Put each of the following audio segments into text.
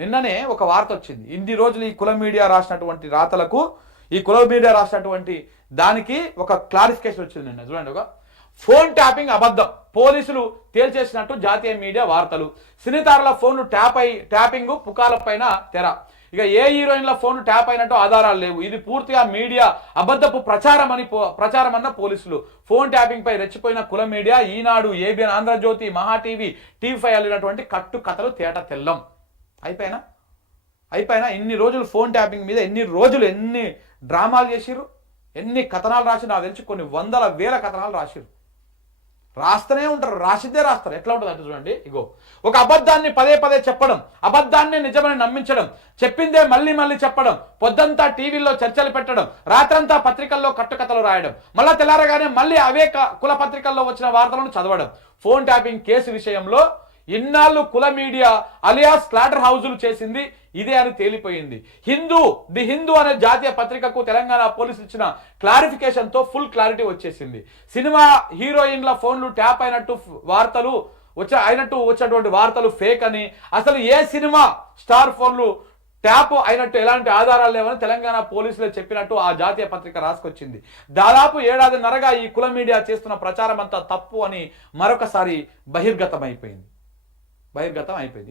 నిన్ననే ఒక వార్త వచ్చింది. ఇన్ని రోజులు ఈ కుల మీడియా రాసినటువంటి రాతలకు, ఈ కుల మీడియా రాసినటువంటి దానికి ఒక క్లారిఫికేషన్ వచ్చింది నిన్న. చూడండి, ఒక ఫోన్ ట్యాపింగ్ అబద్ధం, పోలీసులు తేల్చేసినట్టు జాతీయ మీడియా వార్తలు. సినీతారుల ఫోన్లు ట్యాపింగ్ పుకార్లపైన తెర. ఇక ఏ హీరోయిన్ల ఫోన్ ట్యాప్ అయినట్టు ఆధారాలు లేవు, ఇది పూర్తిగా మీడియా అబద్ధపు ప్రచారం అన్న పోలీసులు. ఫోన్ ట్యాపింగ్ పై రెచ్చిపోయిన కుల మీడియా ఈనాడు, ఏబిఎన్, ఆంధ్రజ్యోతి, మహా టీవీ, టీవీ5 అల్లినటువంటి కట్టు కథలు తేట తెల్లం. అయిపోయినా ఇన్ని రోజులు ఫోన్ ట్యాపింగ్ మీద ఎన్ని డ్రామాలు చేసిర్రు, ఎన్ని కథనాలు రాసి, నాకు తెలిసి కొన్ని వందల వేల కథనాలు రాసిర్రు. రాస్తూనే ఉంటారు, రాసిద్దే రాస్తారు. ఎట్లా ఉంటుంది అంటే చూడండి, ఇగో ఒక అబద్ధాన్ని పదే పదే చెప్పడం, అబద్ధాన్ని నిజమని నమ్మించడం, చెప్పిందే మళ్ళీ మళ్ళీ చెప్పడం, పొద్దంతా టీవీల్లో చర్చలు పెట్టడం, రాత్రంతా పత్రికల్లో కట్టుకథలు రాయడం, మళ్ళా తెల్లారగానే మళ్ళీ అవే కుల పత్రికల్లో వచ్చిన వార్తలను చదవడం. ఫోన్ ట్యాపింగ్ కేసు విషయంలో ఇన్నాళ్ళు కుల మీడియా అలియాస్ స్లాటర్ హౌజులు చేసింది ఇదే అని తేలిపోయింది. ది హిందూ అనే జాతీయ పత్రికకు తెలంగాణ పోలీసులు ఇచ్చిన క్లారిఫికేషన్ తో ఫుల్ క్లారిటీ వచ్చేసింది. సినిమా హీరోయిన్ల ఫోన్లు ట్యాప్ అయినట్టు వచ్చినటువంటి వార్తలు ఫేక్ అని, అసలు ఏ సినిమా స్టార్ ఫోన్లు ట్యాప్ అయినట్టు ఎలాంటి ఆధారాలు లేవని తెలంగాణ పోలీసులే చెప్పినట్టు ఆ జాతీయ పత్రిక రాసుకొచ్చింది. దాదాపు ఏడాదిన్నరగా ఈ కుల మీడియా చేస్తున్న ప్రచారం అంతా తప్పు అని మరొకసారి బహిర్గతం అయిపోయింది.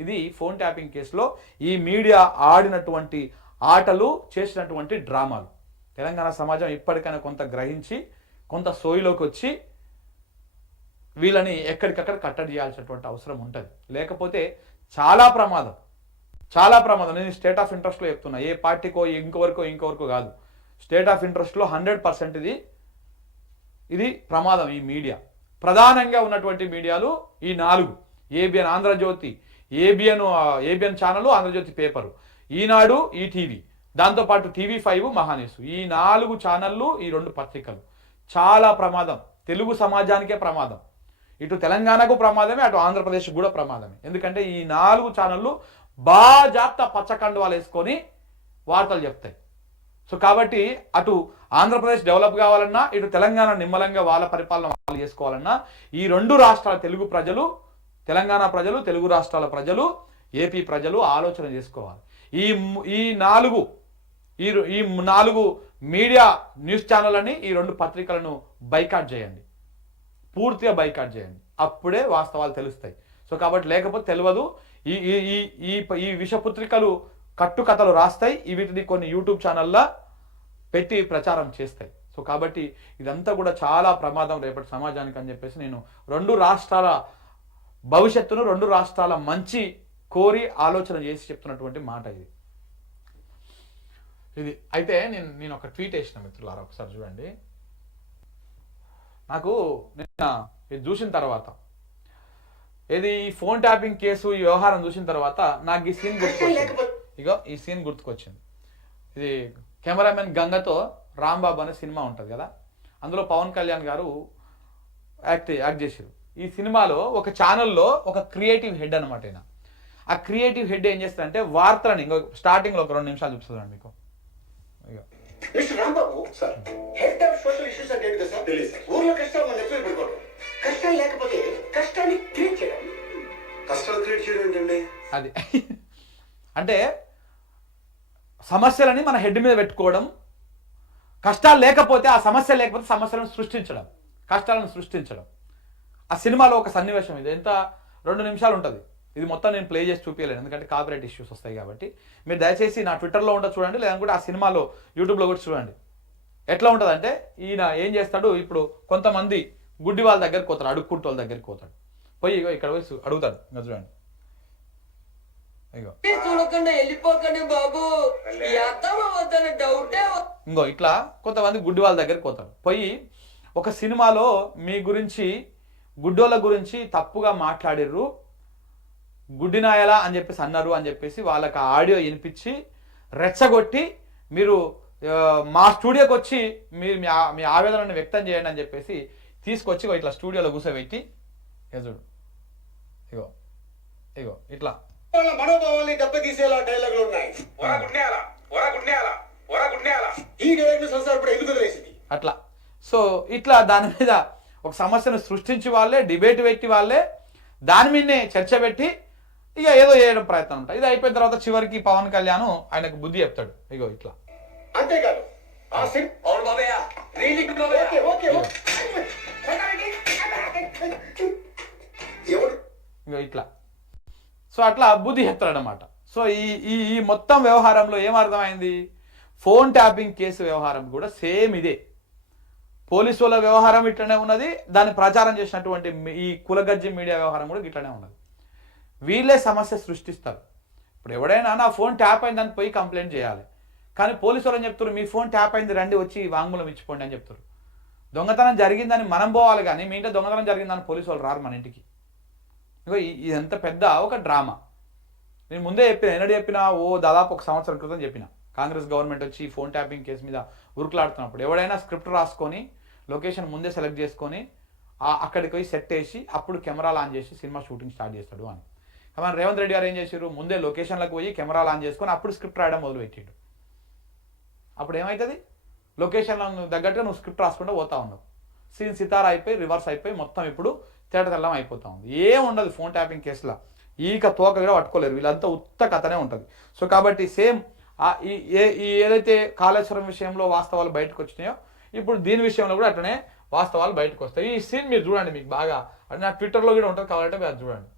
ఇది ఫోన్ ట్యాపింగ్ కేసులో ఈ మీడియా ఆడినటువంటి ఆటలు, చేసినటువంటి డ్రామాలు. తెలంగాణ సమాజం ఇప్పటికైనా కొంత గ్రహించి, కొంత సోయిలోకి వచ్చి వీళ్ళని ఎక్కడికక్కడ కట్టడి చేయాల్సినటువంటి అవసరం ఉంటుంది. లేకపోతే చాలా ప్రమాదం. నేను స్టేట్ ఆఫ్ ఇంట్రెస్ట్లో చెప్తున్నా, ఏ పార్టీకో ఇంకొవరకు కాదు. స్టేట్ ఆఫ్ ఇంట్రెస్ట్లో 100% ఇది ప్రమాదం. ఈ మీడియా ప్రధానంగా ఉన్నటువంటి మీడియాలు ఈ 4: ABN, Andhra Jyothy, ABN channel, Andhra Jyothy paper, Eenadu, ETV, దాంతోపాటు టీవీ5, మహాన్యూస్. ఈ 4 ఛానళ్ళు, ఈ 2 పత్రికలు చాలా ప్రమాదం. తెలుగు సమాజానికే ప్రమాదం. ఇటు తెలంగాణకు ప్రమాదమే, అటు ఆంధ్రప్రదేశ్కి కూడా ప్రమాదమే. ఎందుకంటే ఈ 4 ఛానళ్ళు బాజాప్త పచ్చకండువాలు వేసుకొని వార్తలు చెప్తాయి. సో కాబట్టి అటు ఆంధ్రప్రదేశ్ డెవలప్ కావాలన్నా, ఇటు తెలంగాణ నిమ్మలంగా వాళ్ళ పరిపాలన వాళ్ళు చేసుకోవాలన్నా, ఈ 2 రాష్ట్రాల తెలుగు ప్రజలు, తెలంగాణ ప్రజలు, తెలుగు రాష్ట్రాల ప్రజలు, ఏపీ ప్రజలు ఆలోచన చేసుకోవాలి. ఈ 4 మీడియా న్యూస్ ఛానళ్ళని, ఈ 2 పత్రికలను బైకాట్ చేయండి, పూర్తిగా బైకాట్ చేయండి. అప్పుడే వాస్తవాలు తెలుస్తాయి. సో కాబట్టి లేకపోతే తెలియదు. ఈ విషపుత్రికలు కట్టుకథలు రాస్తాయి, వీటిని కొన్ని యూట్యూబ్ ఛానల్లో పెట్టి ప్రచారం చేస్తాయి. సో కాబట్టి ఇదంతా కూడా చాలా ప్రమాదం రేపటి సమాజానికి అని చెప్పేసి నేను 2 రాష్ట్రాల భవిష్యత్తును, 2 రాష్ట్రాల మంచి కోరి ఆలోచన చేసి చెప్తున్నటువంటి మాట ఇది. అయితే నేను ఒక ట్వీట్ వేసిన మిత్రులారా, ఒకసారి చూడండి. నాకు నిన్న ఇది చూసిన తర్వాత, ఈ ఫోన్ ట్యాపింగ్ కేసు, ఈ వ్యవహారం చూసిన తర్వాత నాకు ఈ సీన్ గుర్తుకొచ్చింది. ఇది కెమెరామెన్ గంగతో రాంబాబు అనే సినిమా ఉంటుంది కదా, అందులో పవన్ కళ్యాణ్ గారు యాక్ట్ చేశారు. ఈ సినిమాలో ఒక ఛానల్లో ఒక క్రియేటివ్ హెడ్ అనమాట. ఆ క్రియేటివ్ హెడ్ ఏం చేస్తారంటే వార్తలని స్టార్టింగ్ లో ఒక 2 నిమిషాలు చూపిస్తాను మీకు. Mister Rambabu sir, head of social issues అంటే ఏంటి సార్? తెలియదు సార్. ఊర్లో కష్టాలు మనం ఎప్పుడు పెట్టుకోవడం, కష్టాలు లేకపోతే కష్టాన్ని క్రియేట్ చేయడం. కష్టాలు క్రియేట్ చేయడం ఏంటండి? అది అంటే సమస్యలని మన హెడ్ మీద పెట్టుకోవడం, కష్టాలు లేకపోతే, ఆ సమస్య లేకపోతే సమస్యలను సృష్టించడం, కష్టాలను సృష్టించడం. ఆ సినిమాలో ఒక సన్నివేశం ఇది, ఎంత 2 నిమిషాలు ఉంటుంది. ఇది మొత్తం నేను ప్లే చేసి చూపించలేను, ఎందుకంటే కాపీరైట్ ఇష్యూస్ వస్తాయి కాబట్టి. మీరు దయచేసి నా ట్విట్టర్లో ఉంటుంది చూడండి, లేదంటే ఆ సినిమాలో యూట్యూబ్లో కూడా చూడండి. ఎట్లా ఉంటుంది అంటే, ఈయన ఏం చేస్తాడు, ఇప్పుడు కొంతమంది గుడ్డి వాళ్ళ దగ్గరికి పోతాడు, అడుక్కుంటూ వాళ్ళ దగ్గరికి పోతాడు, పోయి ఇక్కడ పోయి అడుగుతాడు. ఇంకా చూడండి, ఇంకో ఇట్లా కొంతమంది గుడ్డి వాళ్ళ దగ్గరికి పోతాడు. పోయి ఒక సినిమాలో మీ గురించి, గుడ్డోళ్ళ గురించి తప్పుగా మాట్లాడిర్రు, గుడ్డినాయలా అని చెప్పేసి అన్నారు అని చెప్పేసి వాళ్ళకి ఆడియో వినిపించి రెచ్చగొట్టి, మీరు మా స్టూడియోకి వచ్చి మీరు మీ ఆవేదనను వ్యక్తం చేయండి అని చెప్పేసి తీసుకొచ్చి ఇట్లా స్టూడియోలో కూర్చోబెట్టి, చూడు ఇగో ఇట్లా మనోభావాల్ని దెబ్బతీసేలా డైలాగులు ఉన్నాయి. అట్లా. సో ఇట్లా దాని మీద ఒక సమస్యను సృష్టించి వాళ్ళే, డిబేట్ పెట్టి వాళ్ళే, దాని మీదనే చర్చ పెట్టి ఇక ఏదో చేయడం ప్రయత్నం ఉంటుంది. ఇది అయిపోయిన తర్వాత చివరికి పవన్ కళ్యాణ్ ఆయనకు బుద్ధి చెప్తాడు, ఇగో ఇట్లా. అంతేకాదు ఆ సినిమా और बाबा रीलिंग बाबा ఓకే ఓకే ఎవరు ఇగో ఇట్లా. సో అట్లా బుద్ధి చెప్తాడు అనమాట. సో ఈ ఈ ఈ మొత్తం వ్యవహారంలో ఏమర్థమైంది, ఫోన్ ట్యాపింగ్ కేసు వ్యవహారం కూడా సేమ్ ఇదే. పోలీసు వాళ్ళ వ్యవహారం ఇట్లనే ఉన్నది, దాన్ని ప్రచారం చేసినటువంటి ఈ కులగజ్జి మీడియా వ్యవహారం కూడా ఇట్లనే ఉన్నది. వీళ్ళే సమస్య సృష్టిస్తారు. ఇప్పుడు ఎవడైనా నా ఫోన్ ట్యాప్ అయిందని పోయి కంప్లైంట్ చేయాలి, కానీ పోలీసు వాళ్ళని చెప్తారు మీ ఫోన్ ట్యాప్ అయింది రండి వచ్చి వాంగ్మూలం ఇచ్చిపోండి అని చెప్తారు. దొంగతనం జరిగిందని మనం పోవాలి, కానీ మీ ఇంట్లో దొంగతనం జరిగిందని పోలీసు వాళ్ళు రారు మన ఇంటికి. ఇగో ఇదంత పెద్ద ఒక డ్రామా. నేను ముందే చెప్పిన, ఎన్నడూ చెప్పినా, దాదాపు 1 సంవత్సరం క్రితం చెప్పిన, కాంగ్రెస్ గవర్నమెంట్ వచ్చి ఈ ఫోన్ ట్యాపింగ్ కేసు మీద ఉరుకులాడుతున్నప్పుడు ఎవడైనా స్క్రిప్ట్ రాసుకొని లొకేషన్ ముందే సెలెక్ట్ చేసుకొని అక్కడికి పోయి సెట్ వేసి అప్పుడు కెమెరాలు ఆన్ చేసి సినిమా షూటింగ్ స్టార్ట్ చేస్తాడు అని. కానీ రేవంత్ రెడ్డి గారు ఏం చేశారు, ముందే లొకేషన్లకు పోయి కెమెరాలు ఆన్ చేసుకొని అప్పుడు స్క్రిప్ట్ రాయడం మొదలుపెట్టిండు. అప్పుడు ఏమవుతుంది, లొకేషన్లో తగ్గట్టుగా నువ్వు స్క్రిప్ట్ రాసుకుంటూ పోతా ఉన్నావు, సీన్ సితారా అయిపోయి రివర్స్ అయిపోయి మొత్తం ఇప్పుడు తేటతెల్లం అయిపోతా ఉంది. ఏం ఉండదు ఫోన్ ట్యాపింగ్ కేసులో, ఈక తోక కూడా పట్టుకోలేరు, వీళ్ళంతా ఉత్త కథనే ఉంటుంది. సో కాబట్టి సేమ్ ఏదైతే కాళేశ్వరం విషయంలో వాస్తవాలు బయటకు వచ్చినాయో ఇప్పుడు దీని విషయంలో కూడా అట్లనే వాస్తవాలు బయటకు వస్తాయి. ఈ సీన్ మీరు చూడండి, మీకు బాగా అది నా ట్విట్టర్లో కూడా ఉంటుంది, కావాలంటే మీరు అది చూడండి.